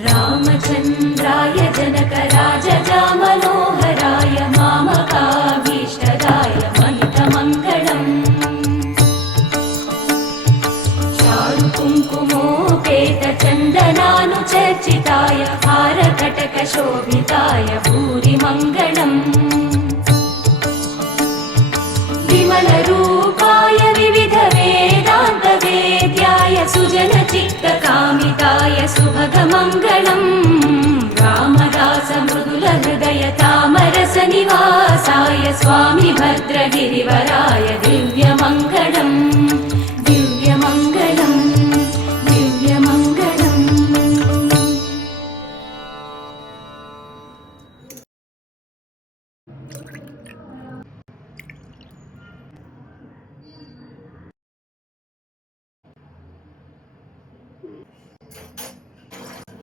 रामचन्द्राय जनकराजजामनोहराय मामकाभीष्टदाय महितमङ्गलम् चारुकुङ्कुमोपेतचन्दनानुचर्चिताय हारकटकशोभिताय भूरिमङ्गलम् विमलरूपाय विविधवेदान्तवेद्याय सुजनचित्तकामिताय सुभगमङ्गलम् रामदासमृदुलहृदय तामरसनिवासाय स्वामि भद्रगिरिवराय दिव्यमङ्गलम्